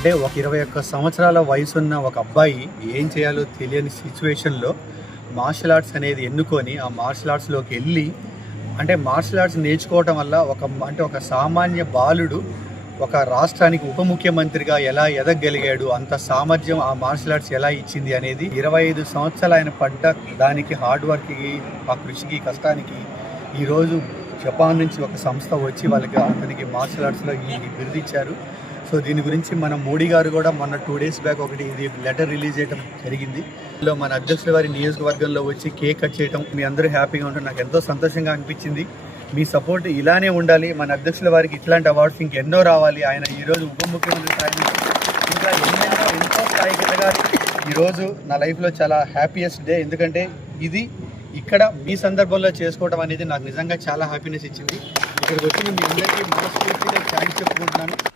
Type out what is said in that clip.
అంటే ఒక 21 సంవత్సరాల వయసున్న ఒక అబ్బాయి ఏం చేయాలో తెలియని సిచ్యువేషన్లో మార్షల్ ఆర్ట్స్ అనేది ఎన్నుకొని ఆ మార్షల్ ఆర్ట్స్లోకి వెళ్ళి అంటే మార్షల్ ఆర్ట్స్ నేర్చుకోవటం వల్ల ఒక సామాన్య బాలుడు ఒక రాష్ట్రానికి ఉప ముఖ్యమంత్రిగా ఎలా ఎదగలిగాడు, అంత సామర్థ్యం ఆ మార్షల్ ఆర్ట్స్ ఎలా ఇచ్చింది అనేది 25 సంవత్సరాలు ఆయన పడ్డ దానికి హార్డ్ వర్క్కి, ఆ కృషికి, కష్టానికి ఈరోజు జపాన్ నుంచి ఒక సంస్థ వచ్చి అతనికి మార్షల్ ఆర్ట్స్లో ఈ బిరుదు ఇచ్చారు. సో దీని గురించి మన మోడీ గారు కూడా మొన్న 2 days బ్యాక్ ఇది లెటర్ రిలీజ్ చేయడం జరిగింది. ఇందులో మన అధ్యక్షుల వారి నియోజకవర్గంలో వచ్చి కేక్ కట్ చేయడం, మీ అందరూ హ్యాపీగా ఉంటారు, నాకు ఎంతో సంతోషంగా అనిపించింది. మీ సపోర్ట్ ఇలానే ఉండాలి. మన అధ్యక్షుల వారికి ఇట్లాంటి అవార్డ్స్ ఇంకెన్నో రావాలి. ఆయన ఈరోజు ఉప ముఖ్యమంత్రి స్థాయి ఇంకా ఎంతో స్థాయికి ఎదగాలి. ఈరోజు నా లైఫ్లో చాలా హ్యాపీయెస్ట్ డే. ఎందుకంటే ఇది ఇక్కడ మీ సందర్భంలో చేసుకోవడం అనేది నాకు నిజంగా చాలా హ్యాపీనెస్ ఇచ్చింది. ఇక్కడికి వచ్చిన మీ అందరికీ మనస్ఫూర్తిగా థ్యాంక్స్ చెప్పుకుంటున్నాను.